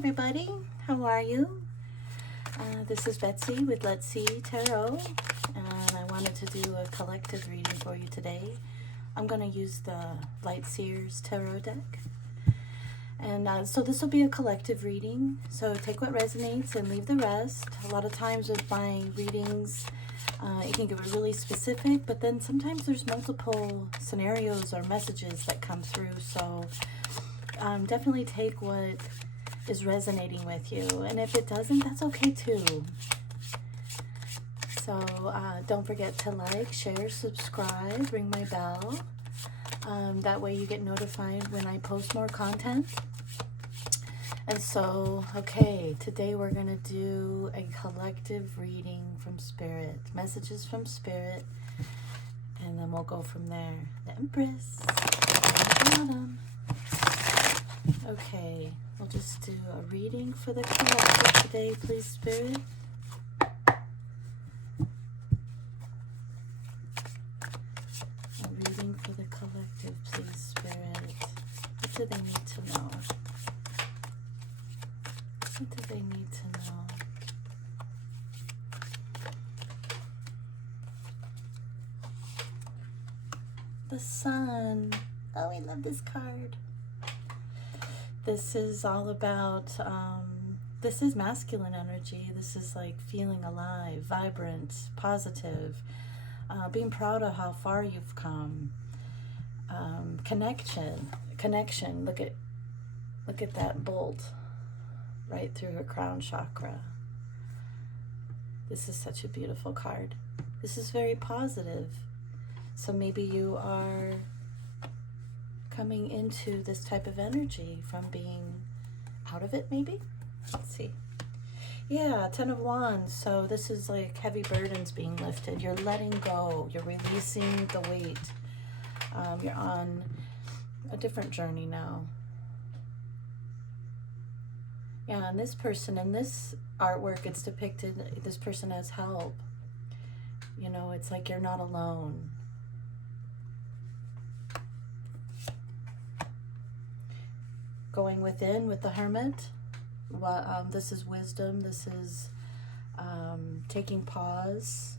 everybody, how are you? This is Betsy with Let's See Tarot, and I wanted to do a collective reading for you today. I'm going to use the Light Seers Tarot deck, and so this will be a collective reading, so take what resonates and leave the rest. A lot of times with my readings, it can get really specific, but then sometimes there's multiple scenarios or messages that come through, so definitely take what is resonating with you, and if it doesn't, that's okay too. So don't forget to like, share, subscribe, ring my bell. That way you get notified when I post more content. And so, okay, today we're going to do a collective reading from Spirit, messages from Spirit, and then we'll go from there. The Empress, bottom. Okay, we'll just do a reading for the collective today, please, Spirit. A reading for the collective, please, Spirit. What do they need to know? What do they need to know? The Sun. Oh, I love this card. This is all about, this is masculine energy. This is like feeling alive, vibrant, positive, being proud of how far you've come. Connection. Look at that bolt right through her crown chakra. This is such a beautiful card. This is very positive. So maybe you are coming into this type of energy from being out of it, maybe? Let's see. Yeah, 10 of Wands. So this is like heavy burdens being lifted. You're letting go. You're releasing the weight. You're on a different journey now. Yeah, and this person, in this artwork, it's depicted, this person has help. You know, it's like you're not alone. Going within with the Hermit. This is wisdom. This is taking pause.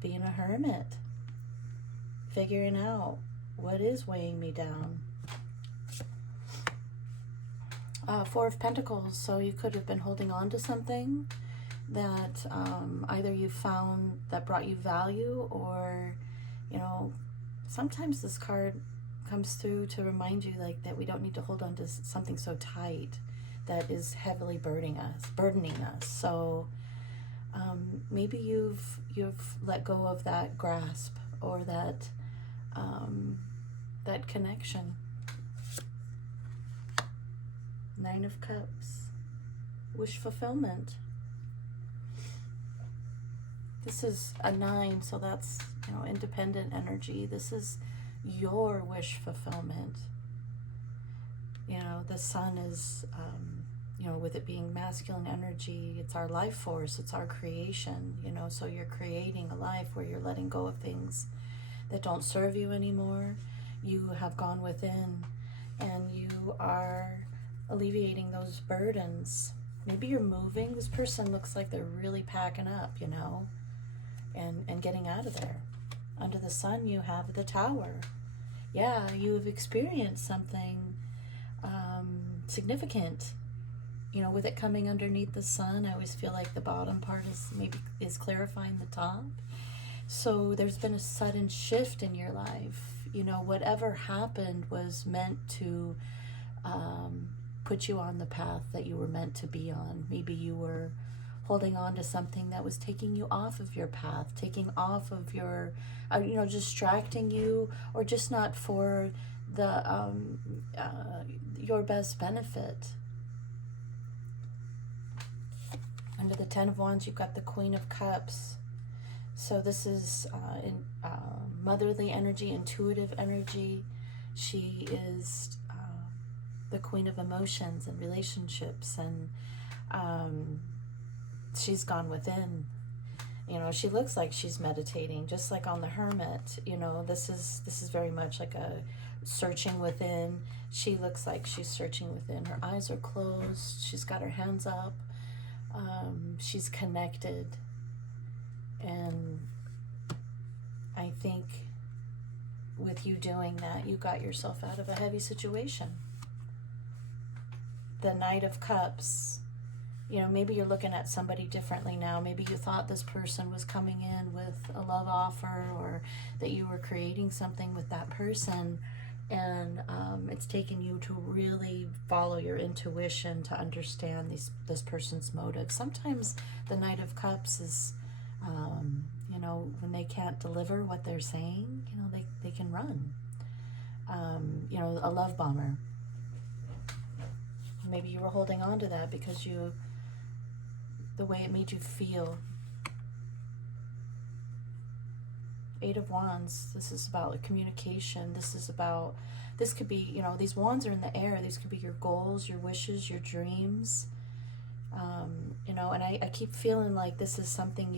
Being a hermit. Figuring out what is weighing me down. Four of Pentacles. So you could have been holding on to something that either you found that brought you value, or, you know, sometimes this card comes through to remind you like that we don't need to hold on to something so tight that is heavily burdening us. So maybe you've let go of that grasp or that that connection. Nine of Cups, wish fulfillment. This is a 9, so that's, you know, independent energy. This is your wish fulfillment. You know, the Sun is, you know, with it being masculine energy, it's our life force, it's our creation, you know, so you're creating a life where you're letting go of things that don't serve you anymore. You have gone within and you are alleviating those burdens. Maybe you're moving. This person looks like they're really packing up, you know, and getting out of there. Under the Sun, you have the Tower. Yeah, you have experienced something significant. You know, with it coming underneath the Sun, I always feel like the bottom part is clarifying the top. So there's been a sudden shift in your life. You know, whatever happened was meant to put you on the path that you were meant to be on. Maybe you were holding on to something that was taking you off of your path, taking off of your, you know, distracting you, or just not for the your best benefit. Under the 10 of Wands, you've got the Queen of Cups. So this is motherly energy, intuitive energy. She is the Queen of Emotions and relationships, and she's gone within. You know, she looks like she's meditating, just like on the Hermit. You know, this is very much like a searching within, She looks like she's searching within. Her eyes are closed. She's got her hands up. She's connected. And I think with you doing that, you got yourself out of a heavy situation. The Knight of Cups, you know, maybe you're looking at somebody differently now. Maybe you thought this person was coming in with a love offer, or that you were creating something with that person, and it's taken you to really follow your intuition to understand this person's motive. Sometimes the Knight of Cups is, you know, when they can't deliver what they're saying, you know, they can run. You know, a love bomber. Maybe you were holding on to that because the way it made you feel. Eight of Wands, this is about communication. This could be, you know, these wands are in the air. These could be your goals, your wishes, your dreams. You know, and I keep feeling like this is something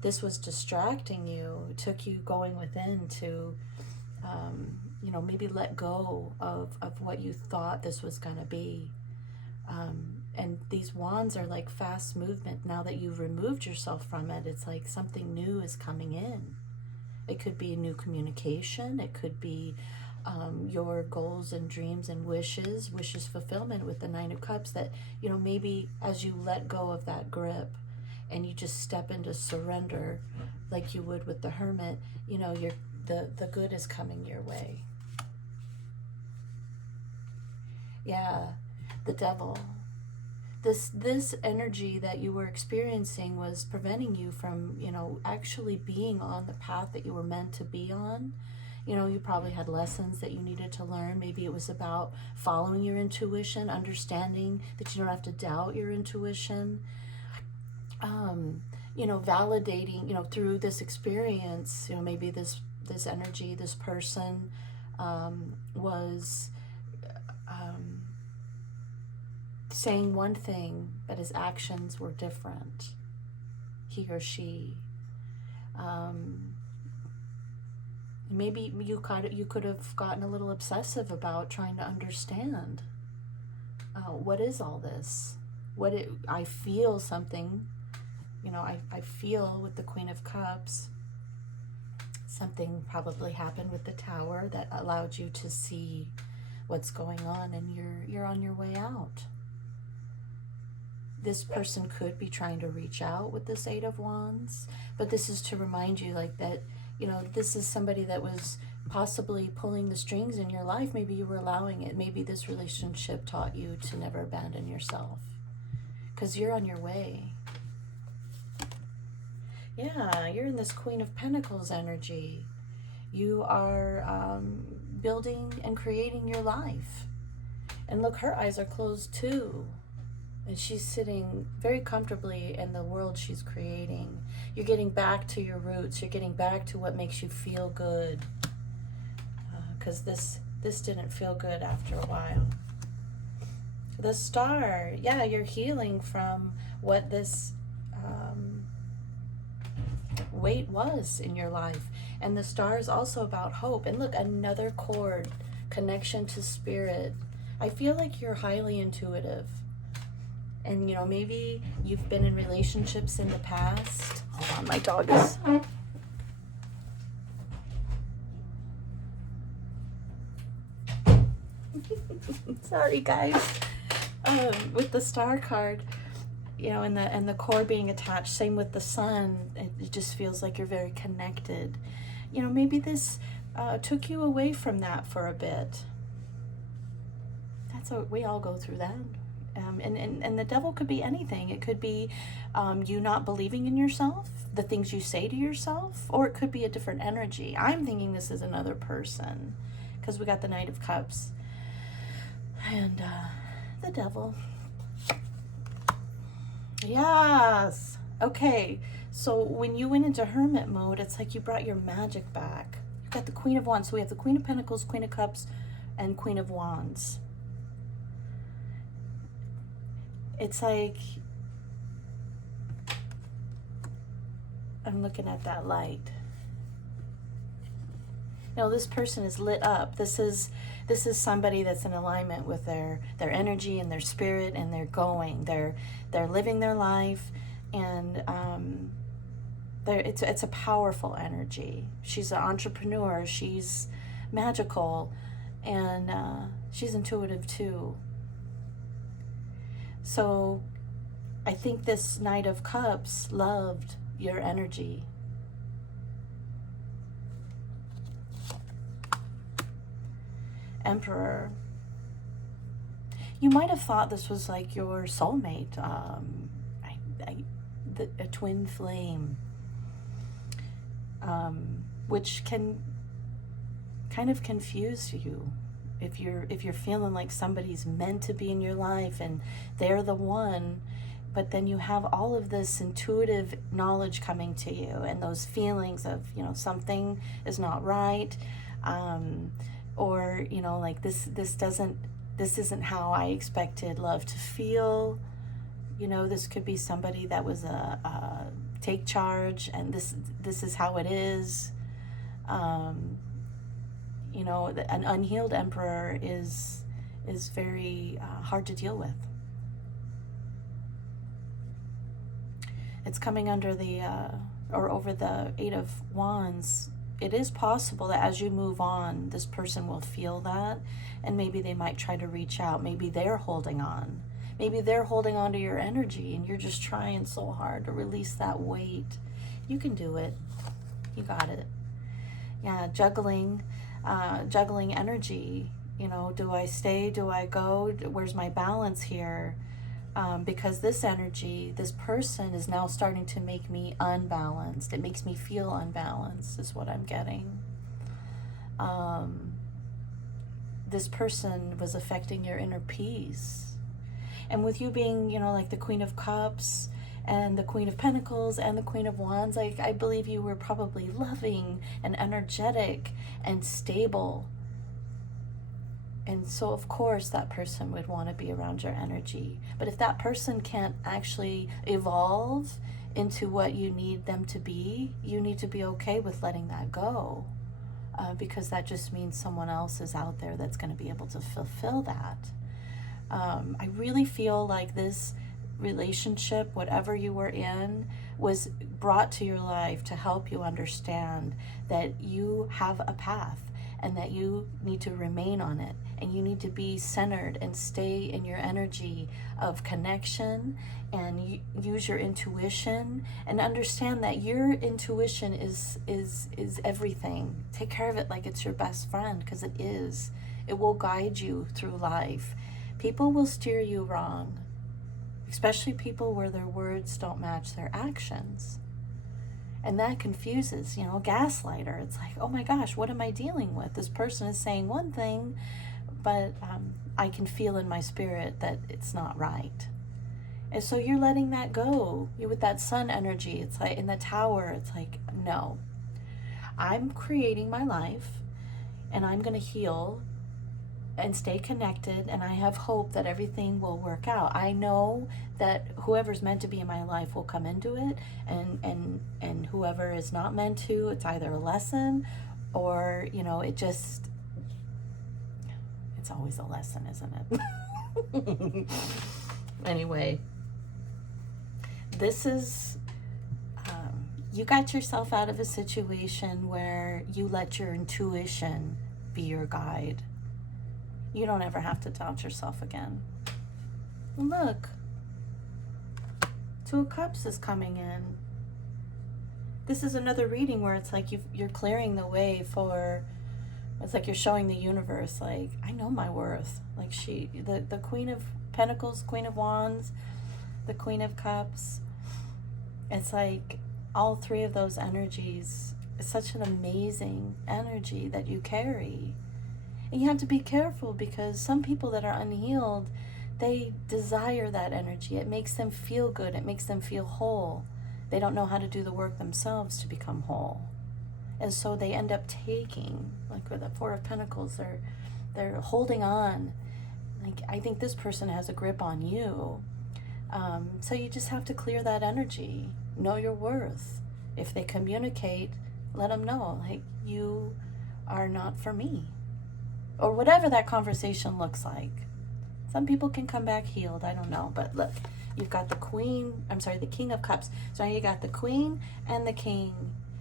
this was distracting you. It took you going within to, you know, maybe let go of what you thought this was going to be. And these wands are like fast movement. Now that you've removed yourself from it, it's like something new is coming in. It could be a new communication. It could be your goals and dreams and wishes fulfillment with the Nine of Cups, that, you know, maybe as you let go of that grip and you just step into surrender like you would with the Hermit, you know, the good is coming your way. Yeah, the Devil. This energy that you were experiencing was preventing you from, you know, actually being on the path that you were meant to be on. You know, you probably had lessons that you needed to learn. Maybe it was about following your intuition, understanding that you don't have to doubt your intuition. You know, validating, you know, through this experience, you know, maybe this energy, this person was saying one thing, but his actions were different. He or she. Maybe you could have gotten a little obsessive about trying to understand what is all this. I feel something. You know, I feel with the Queen of Cups. Something probably happened with the Tower that allowed you to see what's going on, and you're on your way out. This person could be trying to reach out with this Eight of Wands, but this is to remind you, like, that, you know, this is somebody that was possibly pulling the strings in your life. Maybe you were allowing it. Maybe this relationship taught you to never abandon yourself, because you're on your way. Yeah, you're in this Queen of Pentacles energy. You are building and creating your life. And look, her eyes are closed too. And she's sitting very comfortably in the world she's creating. You're getting back to your roots. You're getting back to what makes you feel good. Because this didn't feel good after a while. The Star. Yeah, you're healing from what this weight was in your life. And the Star is also about hope. And look, another cord, connection to spirit. I feel like you're highly intuitive. And, you know, maybe you've been in relationships in the past. Hold on, my dog is... Sorry, guys. With the Star card, you know, and the cord being attached, same with the Sun, it just feels like you're very connected. You know, maybe this took you away from that for a bit. We all go through that. And the Devil could be anything. It could be you not believing in yourself, the things you say to yourself, or it could be a different energy. I'm thinking this is another person, because we got the Knight of Cups and the Devil. Yes. Okay. So when you went into Hermit mode, it's like you brought your magic back. You got the Queen of Wands. So we have the Queen of Pentacles, Queen of Cups, and Queen of Wands. It's like, I'm looking at that light. You know, this person is lit up. This is This is somebody that's in alignment with their energy and their spirit, and they're going. They're living their life, and it's a powerful energy. She's an entrepreneur. She's magical, and she's intuitive too. So I think this Knight of Cups loved your energy. Emperor. You might have thought this was like your soulmate, a twin flame, which can kind of confuse you if you're feeling like somebody's meant to be in your life and they're the one, but then you have all of this intuitive knowledge coming to you and those feelings of, something is not right, or like this isn't how I expected love to feel. This could be somebody that was a take charge, and this is how it is. An unhealed emperor is very hard to deal with. It's coming under or over the Eight of Wands. It is possible that as you move on, this person will feel that, and maybe they might try to reach out. Maybe they're holding on. Maybe they're holding on to your energy, and you're just trying so hard to release that weight. You can do it. You got it. Yeah, juggling energy. Do I stay? Do I go? Where's my balance here? Because this energy, this person is now starting to make me unbalanced. It makes me feel unbalanced, is what I'm getting. This person was affecting your inner peace. And with you being, like the Queen of Cups and the Queen of Pentacles and the Queen of Wands, I believe you were probably loving and energetic and stable. And so, of course, that person would want to be around your energy. But if that person can't actually evolve into what you need them to be, you need to be okay with letting that go. Because that just means someone else is out there that's going to be able to fulfill that. I really feel like this relationship, whatever you were in, was brought to your life to help you understand that you have a path and that you need to remain on it, and you need to be centered and stay in your energy of connection, and use your intuition, and understand that your intuition is everything. Take care of it like it's your best friend, because it is. It will guide you through life. People will steer you wrong, especially people where their words don't match their actions. And that confuses, gaslighter. It's like, oh my gosh, what am I dealing with? This person is saying one thing, but I can feel in my spirit that it's not right. And so you're letting that go. You with that sun energy, it's like in the Tower, it's like, no. I'm creating my life, and I'm going to heal and stay connected, and I have hope that everything will work out. I know that whoever's meant to be in my life will come into it, and whoever is not meant to, it's either a lesson or, it's always a lesson, isn't it? Anyway, this is, you got yourself out of a situation where you let your intuition be your guide. You don't ever have to doubt yourself again. Look, Two of Cups is coming in. This is another reading where it's like you're clearing the way for, it's like you're showing the universe, like, I know my worth. Like the Queen of Pentacles, Queen of Wands, the Queen of Cups. It's like all three of those energies is such an amazing energy that you carry. And you have to be careful, because some people that are unhealed, they desire that energy. It makes them feel good. It makes them feel whole. They don't know how to do the work themselves to become whole. And so they end up taking, like with the Four of Pentacles, they're holding on. Like, I think this person has a grip on you. So you just have to clear that energy. Know your worth. If they communicate, let them know, like, you are not for me. or whatever that conversation looks like. Some people can come back healed, I don't know, but look, you've got the King of Cups. So now you got the Queen and the King.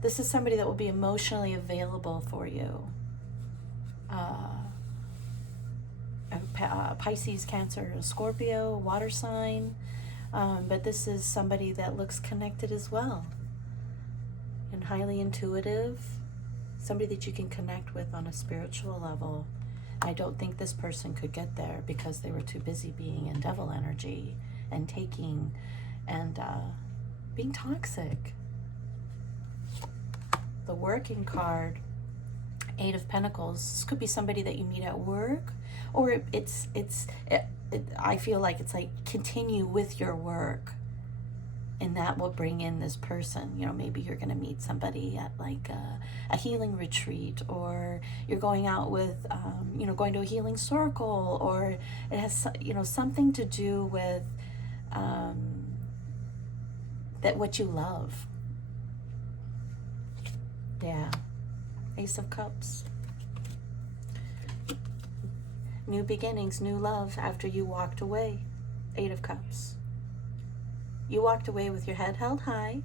This is somebody that will be emotionally available for you. Pisces, Cancer, Scorpio, water sign. But this is somebody that looks connected as well and highly intuitive, somebody that you can connect with on a spiritual level. I don't think this person could get there because they were too busy being in devil energy and taking and being toxic. The Working card, Eight of Pentacles. This could be somebody that you meet at work, or I feel like it's like continue with your work, and that will bring in this person. You know, maybe you're going to meet somebody at like a healing retreat, or you're going out with, going to a healing circle, or it has, something to do with that what you love. Yeah. Ace of Cups. New beginnings, new love after you walked away. Eight of Cups. You walked away with your head held high,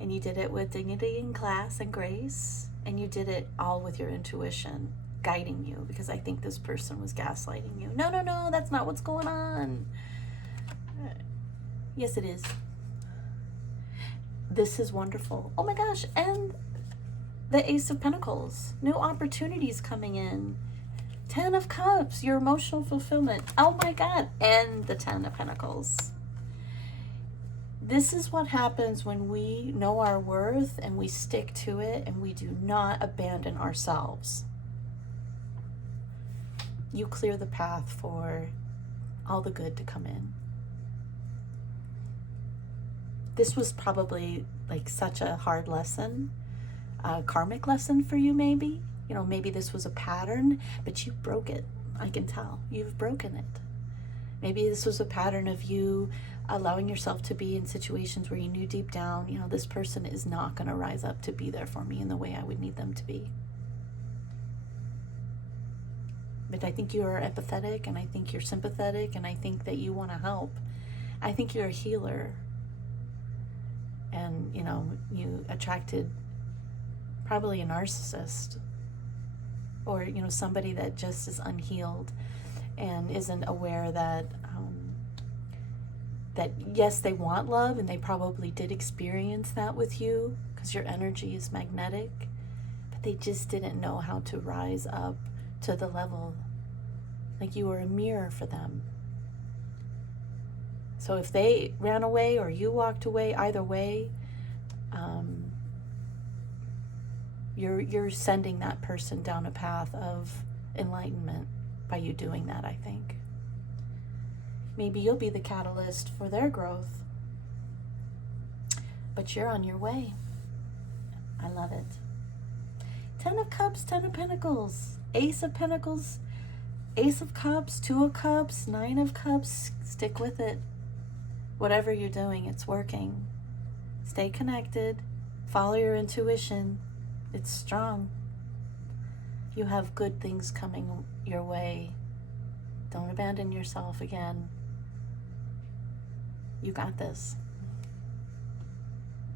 and you did it with dignity and class and grace, and you did it all with your intuition guiding you, because I think this person was gaslighting you. No, that's not what's going on. Yes, it is. This is wonderful. Oh my gosh, and the Ace of Pentacles. New opportunities coming in. 10 of Cups, your emotional fulfillment. Oh my God, and the 10 of Pentacles. This is what happens when we know our worth and we stick to it and we do not abandon ourselves. You clear the path for all the good to come in. This was probably like such a hard lesson, a karmic lesson for you maybe. Maybe this was a pattern, but you broke it. I can tell. You've broken it. Maybe this was a pattern of you allowing yourself to be in situations where you knew deep down, this person is not going to rise up to be there for me in the way I would need them to be. But I think you are empathetic, and I think you're sympathetic, and I think that you want to help. I think you're a healer. And, you attracted probably a narcissist, or somebody that just is unhealed and isn't aware that that yes, they want love, and they probably did experience that with you because your energy is magnetic, but they just didn't know how to rise up to the level. Like you were a mirror for them. So if they ran away or you walked away, either way, you're sending that person down a path of enlightenment by you doing that, I think. Maybe you'll be the catalyst for their growth, but you're on your way. I love it. 10 of Cups, 10 of Pentacles, Ace of Pentacles, Ace of Cups, 2 of Cups, 9 of Cups. Stick with it. Whatever you're doing, it's working. Stay connected. Follow your intuition. It's strong. You have good things coming your way. Don't abandon yourself again. You got this.